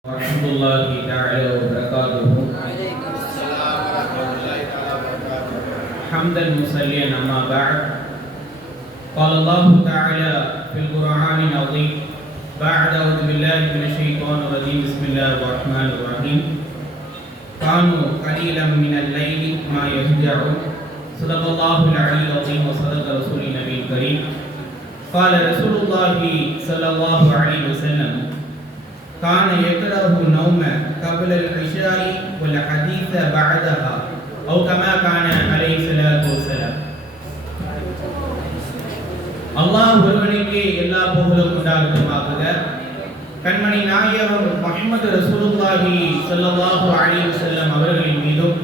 ورحمة الله تعالى وبركاته. حمدا مصليا أما بعد. قال الله تعالى في القرآن العظيم بعد أعوذ بالله من الشيطان الرجيم بسم الله الرحمن الرحيم. كانوا قليلا من الليل ما يهجعون صدق الله العلي العظيم وصدق رسول النبي الكريم. قال رسول الله صلى الله عليه وسلم كان يكره النوم قبل العشاء والحديث بعدها أو كما كان عليه الصلاة والسلام அல்லாஹ் ஒருவனுக்கே எல்லா புகழும் உண்டாகட்டுமாக கண்மணி நாயகம் முஹம்மது ரசூலுல்லாஹி ஸல்லல்லாஹு அலைஹி வஸல்லம் அவர்களின் மீதும்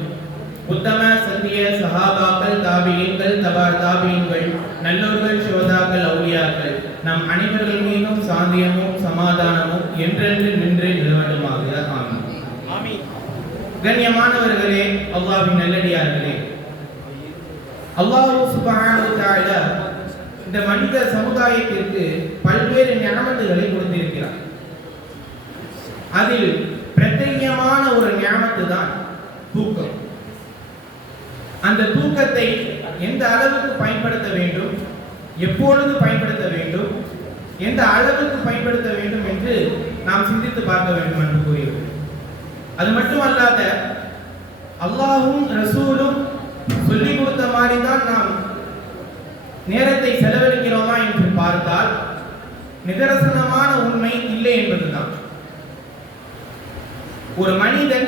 உத்தம சத்திய சஹாபாக்கள் தாபியீன்கள் தபா தாபியீன்கள் நல்லோர்கள் சிவதாக்கள் அவுலியாக்கள் நம் அனைவர்கள் மீதும் சாந்தியமும் சமாதானமும் என்றென்று நின்று நிலவட்டுமாக. ஆமீன். கண்ணியமானவர்களே அல்லாஹ்வின் நல்லடியார்களே அல்லாஹ் சுப்ஹானஹு தஆலா இந்த மனித சமுதாயத்திற்கு பல்வேறு ஞாபகங்களை கொடுத்திருக்கிறார் அதில் பிரத்யேகமான ஒரு ஞாபகத்து தான் தூக்கம். அந்த தூக்கத்தை எந்த அளவுக்கு பயன்படுத்த வேண்டும்? எப்பொழுது பயன்படுத்த வேண்டும்? எந்த அளவுக்கு பயன்படுத்த வேண்டும் என்று நாம் சிந்தித்து பார்க்க வேண்டும் என்று கூறியது அது மட்டுமல்லாத அல்லாஹும் ரசூலும் சொல்லிக் கொடுத்த மாதிரி தான் நாம் நேரத்தை செலவழிக்கிறோமா என்று பார்த்தால் நிதர்சனமான உண்மை இல்லை என்பதுதான். ஒரு மனிதன்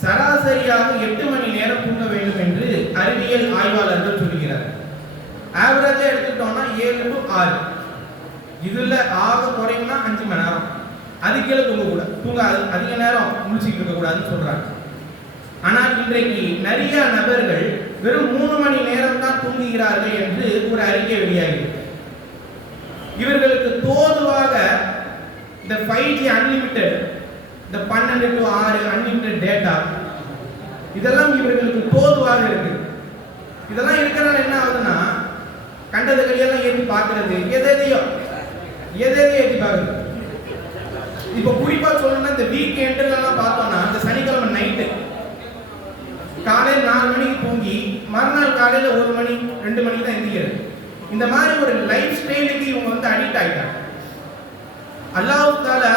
சராசரியாக எட்டு மணி நேரம் தூங்க வேண்டும் என்று அறிவியல் ஆய்வாளர்கள் சொல்கிறார் ஆவரேஜாக எடுத்துட்டோம்னா ஏழு டு ஆறு. இதுல ஆக குறையும்னா அஞ்சு மணி நேரம். அதுக்கு கீழே தூங்க கூட தூங்க அதிக நேரம் முழிச்சிட்டு இருக்க கூடாதுன்னு சொல்றாங்க. ஆனால் இன்றைக்கு நிறைய நபர்கள் வெறும் மூணு மணி நேரம் தான் தூங்குகிறார்கள் என்று ஒரு அறிக்கை வெளியாகிறது இவர்களுக்கு தோதுவாக இந்த ஃபைவ் ஜி அன்லிமிட்டெட் இந்த பன்னெண்டு டு ஆறு அன்லிமிட்டெட் டேட்டா இதெல்லாம் இவர்களுக்கு தோதுவாக இருக்கு. இதெல்லாம் இருக்கிறனால என்ன ஆகுதுன்னா கண்டது கையெல்லாம் ஏற்றி பார்க்கறது. எதையோ எதையோ ஏற்றி பார்க்கறது இப்போ குறிப்பா சொல்லணும்னா இந்த வீக் எண்ட்லாம் பார்த்தோம்னா அந்த சனிக்கிழமை நைட்டு காலையில் நாலு மணிக்கு தூங்கி மறுநாள் காலையில் ஒரு மணி ரெண்டு மணிக்கு தான் எந்திரிக்கிறது இந்த மாதிரி ஒரு லைஃப் ஸ்டைலுக்கு இவங்க வந்து அடிக்ட் ஆகிட்டாங்க அல்லாஹ் தாலா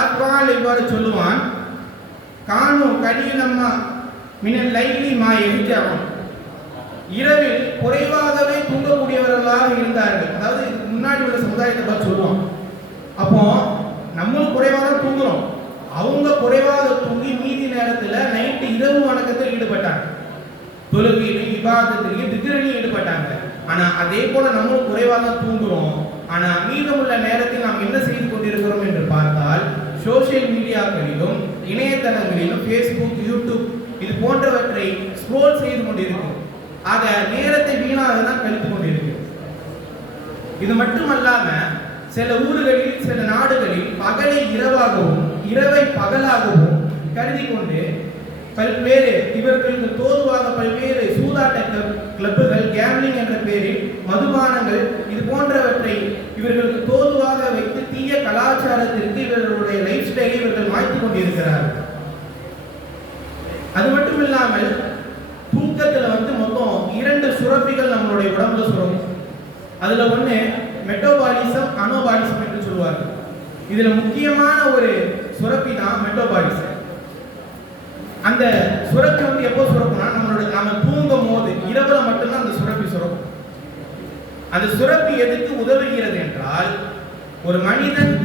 இவ்வாறு சொல்லுவான் காணும் கடினம்மா மின லைலி மா எஹ்ஜாவும் இரவில் குறைவாகவே தூங்கக்கூடியவர்களாக இருந்தார்கள். அதாவது இதுக்கு முன்னாடி உள்ள சமுதாயத்தை பார்த்து சொல்லுவோம். அப்போ நம்மளும் குறைவாக தான் தூங்குறோம். அவங்க குறைவாக தூங்கி மீதி நேரத்தில் நைட்டு இரவு வணக்கத்தில் ஈடுபட்டாங்க. தொழுகையிலும் விவாதத்திலையும் திக்கிரலையும் ஈடுபட்டாங்க. ஆனால் அதே போல நம்மளும் குறைவாக தான் தூங்குறோம். ஆனால் மீதமுள்ள நேரத்தில் நாம் என்ன செய்து கொண்டிருக்கிறோம் என்று பார்த்தால் சோஷியல் மீடியாக்களிலும் இணையதளங்களிலும் ஃபேஸ்புக் யூடியூப் இது போன்றவற்றை ஸ்க்ரோல் செய்து கொண்டிருக்கிறோம். ஆக நேரத்தை வீணாக தான் கழித்து கொண்டிருக்கிறோம். இது மட்டுமல்லாம சில ஊர்களில் சில நாடுகளில் பகலை இரவாகவும் இரவை பகலாகவும் கருதி கொண்டு பல்வேறு இவர்களுக்கு தோதுவாக பல்வேறு சூதாட்ட கிளப்புகள் கேம்லிங் என்ற பெயரில் மதுபானங்கள் இது போன்றவற்றை இவர்களுக்கு தோதுவாக வைத்து தீய கலாச்சாரத்திற்கு இவர்களுடைய லைஃப் ஸ்டைலை இவர்கள் மாற்றிக் கொண்டிருக்கிறார்கள். அது மட்டும் இல்லாமல் தூக்கத்துல வந்து மொத்தம் இரண்டு சுரப்பிகள் நம்மளுடைய உடம்புல சுரக்கும். அதுல ஒண்ணு மெட்டோபாலிசம் அனோபாலிசம் என்று சொல்லுவார்கள். இதுல முக்கியமான ஒரு சுரப்பி தான் மெட்டோபாலிசம் அந்த சுரப்பி வந்து எப்போ சுரக்கும்னா நம்மளோட நாம தூங்கும் போது இரவுல மட்டும்தான் அந்த சுரப்பி சுரக்கும். அந்த சுரப்பி எதுக்கு உதவுகிறது என்றால் ஒரு மனிதன்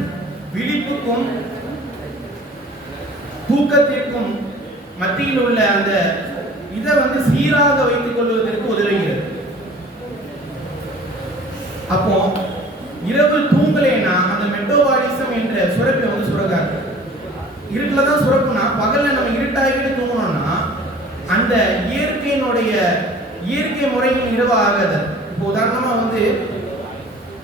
விழிப்புக்கும் தூக்கத்திற்கும் மத்தியில் உள்ள அந்த இதை வந்து சீராக வைத்துக் கொள்வதற்கு உதவுகிறது. அப்போ இரவு தூங்கலைன்னா அந்த மெட்டோபாலிசம் என்ற சுரப்பை வந்து சுரக்காது. இருட்டில் தான் சுரப்புனா பகல்ல நம்ம இருட்டாகிட்டு தூங்கணும்னா அந்த இயற்கையினுடைய இயற்கை முறையின் இரவு ஆகாது. இப்போ உதாரணமா வந்து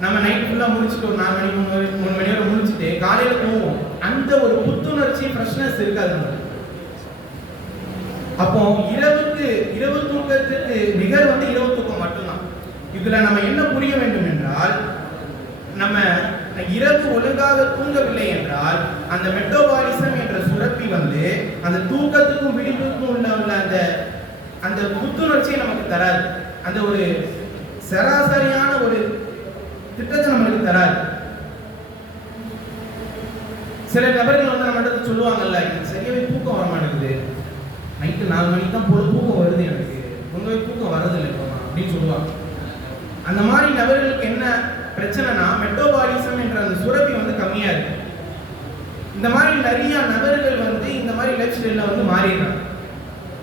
நம்ம நைட் ஃபுல்லாக முடிச்சுட்டு ஒரு நாலு மணி மூணு மணி மூணு மணி வரை முடிச்சுட்டு காலையில் தூங்குவோம். அந்த ஒரு புத்துணர்ச்சி ஃப்ரெஷ்னஸ் இருக்காது நம்மளுக்கு அப்போ இரவுக்கு இரவு தூக்கத்துக்கு நிகர் வந்து இரவு தூக்கம் மட்டும்தான். இதுல நம்ம என்ன புரிய வேண்டும் என்றால் நம்ம இரவு ஒழுங்காக தூங்கவில்லை என்றால் அந்த மெட்டோபாலிசம் என்ற சுரப்பி அந்த தூக்கத்துக்கும் விழிப்புக்கும் உள்ள உள்ள அந்த அந்த புத்துணர்ச்சியை நமக்கு தராது. அந்த ஒரு சராசரியான ஒரு திட்டத்தை நம்மளுக்கு தராது. சில நபர்கள் வந்து நம்ம இடத்துல சொல்லுவாங்கல்ல எனக்கு சரியாவே தூக்கம் வர மாட்டேங்குது நைட்டு நாலு மணிக்கு தான் பொழுது தூக்கம் வருது எனக்கு. உண்மையை தூக்கம் வரதில்லை இப்போ அப்படின்னு சொல்லுவாங்க. அந்த மாதிரி நபர்களுக்கு என்ன பிரச்சனைனா மெட்டோபாலிசம் என்ற அந்த சுரப்பி வந்து கம்மியா இருக்கு. இந்த மாதிரி நிறைய நபர்கள் வந்து இந்த மாதிரி லைஃப் ஸ்டைலில் வந்து மாறிடுறாங்க.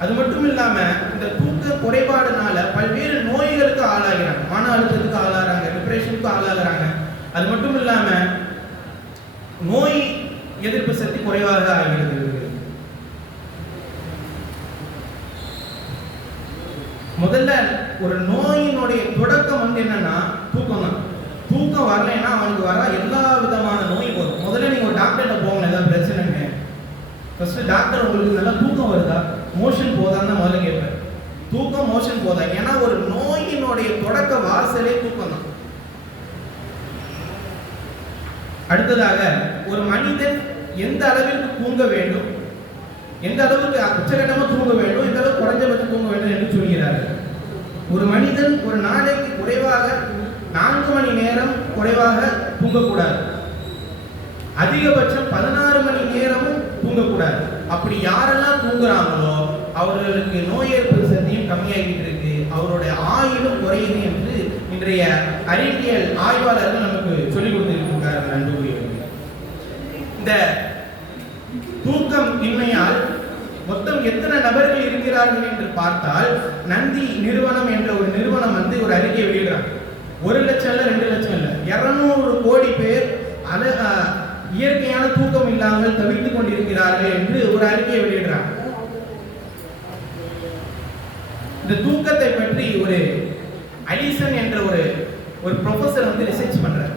அது மட்டும் இல்லாம இந்த தூக்க குறைபாடுனால பல்வேறு நோய்களுக்கு ஆளாகிறாங்க. மன அழுத்தத்துக்கு ஆளாகிறாங்க டிப்ரெஷனுக்கு ஆளாகிறாங்க. அது மட்டும் இல்லாம நோய் எதிர்ப்பு சக்தி குறைவாக ஆகிறது. முதல்ல ஒரு நோயினுடைய தொடக்கம் வந்து என்னன்னா தூக்கம் தான். தூக்கம் வரலைன்னா அவனுக்கு வர எல்லா விதமான நோயும் வரும். முதல்ல நீங்க ஒரு டாக்டர்கிட்ட போங்க ஏதாவது பிரச்சனைங்க ஃபர்ஸ்ட் டாக்டர் உங்களுக்கு நல்லா தூக்கம் வருதா? மோஷன் போதான்னு தான் முதல்ல கேட்பேன். தூக்கம் மோஷன் போதா? ஏன்னா ஒரு நோயினுடைய தொடக்க வாசலே தூக்கம் தான். அடுத்ததாக ஒரு மனிதன் எந்த அளவிற்கு தூங்க வேண்டும்? எந்த அளவுக்கு உச்சகட்டமா தூங்க வேண்டும் எந்த அளவுக்கு குறைஞ்சபட்சம் தூங்க வேண்டும் என்று சொல்கிறார்கள் ஒரு மனிதன் ஒரு நாளைக்கு குறைவாக நான்கு மணி நேரம் குறைவாக தூங்கக்கூடாது. அதிகபட்சம் பதினாறு மணி நேரமும் தூங்கக்கூடாது. அப்படி யாரெல்லாம் தூங்குறாங்களோ அவர்களுக்கு நோய் எதிர்ப்பு சக்தியும் கம்மியாகிட்டு இருக்கு. அவருடைய ஆயுளும் குறையுது என்று இன்றைய அறிவியல் ஆய்வாளர்கள் நமக்கு சொல்லிக் கொடுத்திருக்கிறார்கள் அன்புக்குரியவர்கள். இந்த தூக்கம் இன்மையால் மொத்தம் எத்தனை நபர்கள் இருக்கிறார்கள் என்று பார்த்தால் நந்தி நிறுவனம் என்ற ஒரு நிறுவனம் வந்து ஒரு அறிக்கையை வெளியிடுறாங்க. ஒரு லட்சம் இல்ல ரெண்டு லட்சம் இல்ல. இருநூறு கோடி பேர் அல இயற்கையான தூக்கம் இல்லாமல் தவித்துக் கொண்டிருக்கிறார்கள் என்று ஒரு அறிக்கையை வெளியிடுறாங்க. இந்த தூக்கத்தை பற்றி ஒரு அலிசன் என்ற ஒரு ஒரு ப்ரொஃபஸர் வந்து ரிசர்ச் பண்றார்.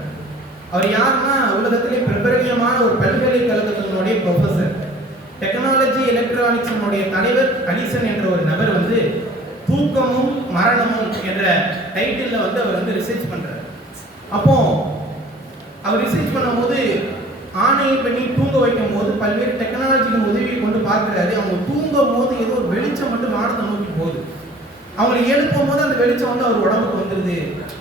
அவர் யாருன்னா உலகத்திலே பிரபலியமான ஒரு பல்கலைக்கழகத்தினுடைய ப்ரொஃபஸர் டெக்னாலஜி எலக்ட்ரானிக்ஸினுடைய தலைவர் கணிசன் என்ற ஒரு நபர் வந்து தூக்கமும் மரணமும் என்ற டைட்டிலில் வந்து அவர் வந்து ரிசர்ச் பண்ணுறார் அப்போ அவர் ரிசர்ச் பண்ணும்போது ஆணையை பண்ணி தூங்க வைக்கும் போது பல்வேறு டெக்னாலஜியின் உதவியை கொண்டு பார்க்குறாரு. அவங்க தூங்கும் போது ஏதோ ஒரு வெளிச்சம் மட்டும் வானத்தை நோக்கி போகுது. அவங்களை எழுப்பும் போது அந்த வெளிச்சம் வந்து அவர் உடம்புக்கு வந்துடுது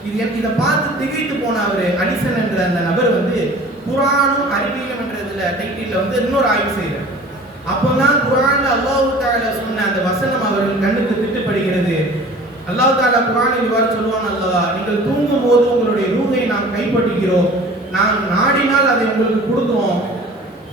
இது இதை பார்த்து திகைத்து போன அவர் அடிசன் என்ற அந்த நபர் வந்து குரானும் அறிவியலும் என்ற இதில் டைட்டிலில் வந்து இன்னொரு ஆய்வு செய்கிறார் அப்போதான் குரான் அல்லாஹு தாலா சொன்ன அந்த வசனம் அவர்கள் கண்ணுக்கு திட்டுப்படுகிறது. அல்லாஹு தாலா குரான் இவ்வாறு சொல்லுவான் அல்லவா நீங்கள் தூங்கும் போது உங்களுடைய ரூகை நாம் கைப்பற்றுகிறோம். நாம் நாடினால் அதை உங்களுக்கு கொடுக்கிறோம்.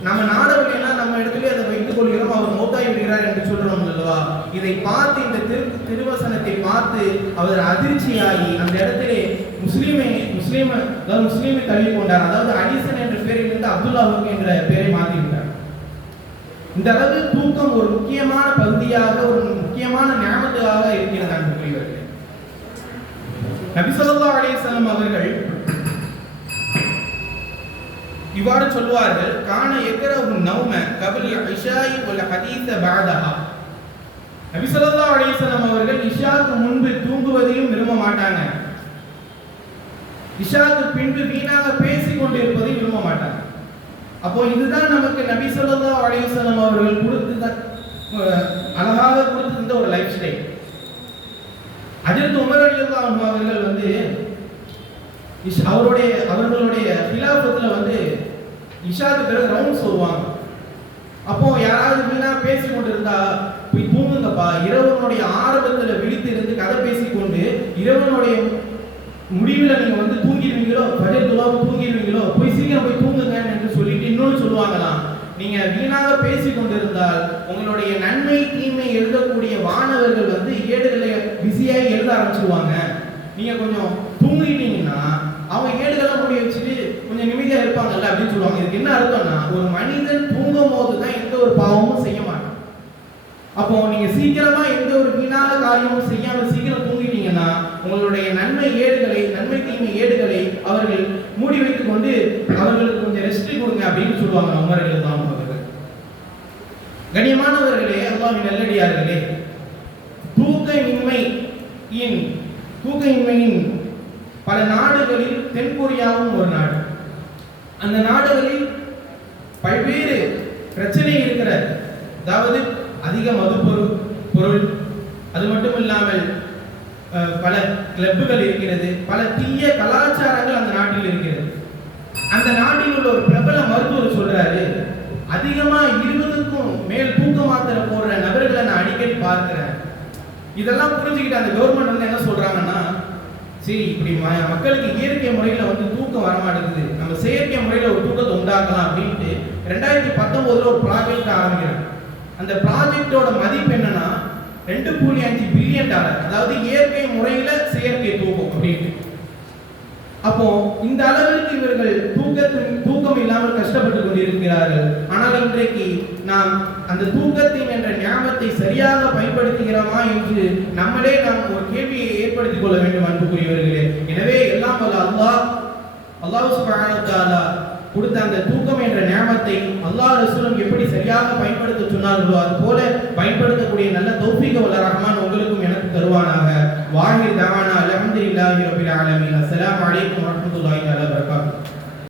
நம்ம நாடவில்லைன்னா நம்ம இடத்துல அதை வைத்துக் கொள்கிறோம். அவர் மௌத்தாய் விடுகிறார் என்று சொல்றோம் அல்லவா இதை பார்த்து இந்த திரு திருவசனத்தை பார்த்து அவர் அதிர்ச்சியாகி அந்த இடத்திலே முஸ்லீமை முஸ்லீம் அதாவது முஸ்லீமை தள்ளி கொண்டார். அதாவது அடிசன் என்ற பெயரிலிருந்து அப்துல்லாஹுக்கு என்ற பெயரை மாற்றி விட்டார் இந்த அளவு தூக்கம் ஒரு முக்கியமான பகுதியாக ஒரு முக்கியமான ஞாபகமாக இருக்கிறது அன்புக்குரியவர்களே நபி ஸல்லல்லாஹு அவர்கள் இவ்வாறு சொல்வார்கள் காண எக்கர ஒரு நௌம கபில் இஷாயி வல் ஹதீஸ பஅதஹா. நபிசல்லா ஸல்லல்லாஹு அவர்கள் இஷாக்கு முன்பு தூங்குவதையும் விரும்ப மாட்டாங்க. இஷாக்கு பின்பு வீணாக பேசிக் கொண்டிருப்பதையும் விரும்ப மாட்டாங்க. அப்போ இதுதான் நமக்கு நபி ஸல்லல்லாஹு அவர்கள் கொடுத்து அழகாக கொடுத்திருந்த ஒரு லைஃப் ஸ்டைல் அஜித் உமர் ரலியல்லாஹு அவர்கள் வந்து அவருடைய அவர்களுடைய ஹிலாஃபத்துல வந்து இஷாக்கு பிறகு ரவுண்ட்ஸ் வருவாங்க. அப்போ யாராவது வீணா பேசி கொண்டிருந்தா போய் தூங்குங்கப்பா இரவனுடைய ஆரம்பத்தில் விழித்து இருந்து கதை பேசிக்கொண்டு இரவனுடைய முடிவில் நீங்கள் வந்து தூங்கிடுவீங்களோ பஜர் துலாவும் தூங்கிடுவீங்களோ போய் சீக்கிரம் போய் தூங்குங்க என்று சொல்லி நீங்க வீணாக பேசி கொண்டிருந்தால் உங்களுடைய நன்மை தீமை எழுதக்கூடிய வானவர்கள் வந்து ஏடுகளை பிஸியாகி எழுத ஆரம்பிச்சிருவாங்க. நீங்க கொஞ்சம் தூங்கிட்டீங்கன்னா அவங்க ஏடுகளை மூடி வச்சுட்டு கொஞ்சம் நிம்மதியா இருப்பாங்கல்ல அப்படின்னு சொல்லுவாங்க. இதுக்கு என்ன அர்த்தம்னா ஒரு மனிதன் தூங்கும் போது தான் எந்த ஒரு பாவமும் செய்ய மாட்டான். அப்போ நீங்க சீக்கிரமா எந்த ஒரு வீணான காரியமும் செய்யாம சீக்கிரம் தூங்கிட்டீங்கன்னா உங்களுடைய நன்மை ஏடுகளை நன்மை தீமை ஏடுகளை அவர்கள் மூடி வைத்துக் கொண்டு அவர்களுக்கு கொஞ்சம் ரெஸ்ட் கொடுங்க அப்படின்னு சொல்லுவாங்க. உமர்கள் தான் அவர்கள் கண்ணியமானவர்களே நல்லடியார்களே தூக்கமின்மையின் தூக்கமின்மையின் தூக்க இன்மையின் பல நாடுகளில் தென்கொரியாவும் ஒரு நாடு. அந்த நாடுகளில் பல்வேறு பிரச்சனை இருக்கிற அதாவது அதிக மதுப்பொருள் பொருள் அது மட்டும் இல்லாமல் பல கிளப்புகள் இருக்கிறது பல தீய கலாச்சாரங்கள் அந்த நாட்டில் இருக்கிறது. அந்த நாட்டில் உள்ள ஒரு பிரபல மருத்துவர் சொல்றாரு அதிகமா இருபதுக்கும் மேல் தூக்க மாத்திரை போடுற நபர்களை நான் அடிக்கடி பார்க்கிறேன். இதெல்லாம் புரிஞ்சுக்கிட்டு அந்த கவர்மெண்ட் வந்து என்ன சொல்றாங்கன்னா சரி இப்படி மக்களுக்கு இயற்கை முறையில வந்து தூக்கம் வர மாட்டேங்குது நம்ம செயற்கை முறையில ஒரு தூக்கத்தை உண்டாக்கலாம் அப்படின்ட்டு ரெண்டாயிரத்தி பத்தொன்பதுல ஒரு ப்ராஜெக்ட் ஆரம்பிக்கிறாங்க. அந்த ப்ராஜெக்டோட மதிப்பு என்னன்னா ரெண்டு புள்ளி அஞ்சு பில்லியன் டாலர் அதாவது இயற்கை முறையில செயற்கை தூக்கம் அப்படின்ட்டு. அப்போ இந்த அளவிற்கு இவர்கள் தூக்கத்தின் தூக்கம் இல்லாமல் கஷ்டப்பட்டு கொண்டிருக்கிறார்கள். ஆனால் இன்றைக்கு நாம் அந்த தூக்கத்தின் என்ற ஞாபகத்தை சரியாக பயன்படுத்துகிறோமா என்று நம்மளே நாம் ஒரு கேள்வியை ஏற்படுத்திக் கொள்ள வேண்டும் அன்புக்குரியவர்களே. எனவே எல்லாம் வல்ல அல்லாஹ் அல்லாஹ் சுப்ஹானஹு கொடுத்த அந்த தூக்கம் என்ற ஞாபகத்தை அல்லாஹ் ரசூலும் எப்படி சரியாக பயன்படுத்த சொன்னார்களோ அது போல பயன்படுத்தக்கூடிய நல்ல தௌஃபீக வல்ல ரஹ்மான் உங்களுக்கும் எனக்கு தருவானாக. வாஹிர் தவானா அல்ஹம்துலில்லாஹி ரபில் ஆலமீன். அஸ்ஸலாமு அலைக்கும் வரஹ்மத்துல்லாஹி வபரகாத்துஹு.